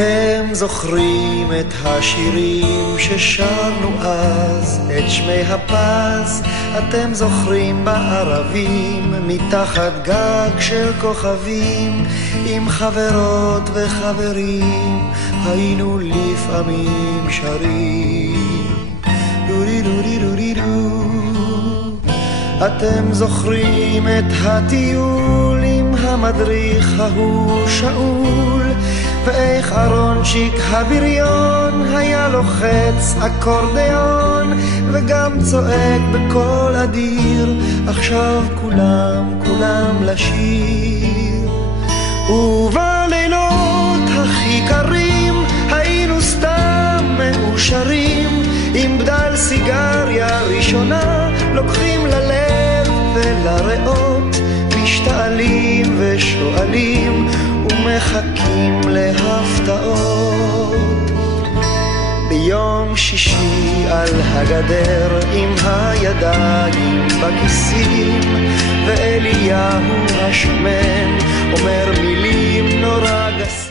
אתם זוכרים את השירים ששרנו אז, את שמי הפז אתם זוכרים בערבים, מתחת גג של כוכבים, עם חברות וחברים, היינו לפעמים שרים. דורי דורי דורי דו. אתם זוכרים את הטיול עם המדריך ההוא שאול, ואיך ארונצ'יק הבריון היה לוחץ אקורדיון וגם צועק בקול אדיר, עכשיו כולם לשיר. ובלילות הכי קרים היינו סתם מאושרים, עם בדל סיגריה ראשונה לוקחים ללב ולריאות, משתעלים ושואלים ומחכים להפתעות. ביום שישי על הגדר עם הידיים בכיסים, ואליהו השמן אומר מילים נורא גסים.